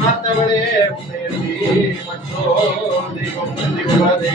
மாத்தவளே மற்றோ தெய்வம் உள்ளதே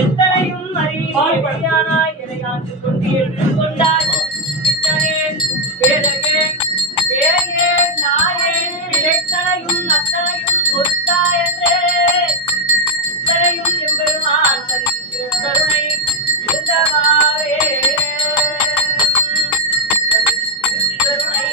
எத்தனையும் அறியானாய் என்னை ஆண்டு கொண்டு கொண்டாய் இத்தனே பேரகே பேயே நாயே இடைத்தனையும் அத்தனையும் பொறுத்தாய் என்றே இத்தனையும் எம்பெருமான் தன் கருணை இருந்தவாறே கருணை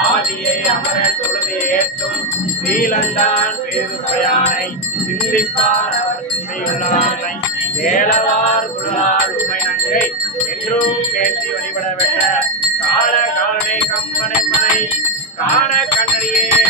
ஆதியை அமர தொழுது ஏற்றும் ஸ்ரீலண்டான் பேருப்பயானை சிந்திப்பார் அவர் சிந்தையுள்ளாரை ஏலவார் குழால் உமை நங்கை என்றும் ஏற்றி வழிபட வெட்ட கால காலனை கம்பனை மனை காண கண்ணடியே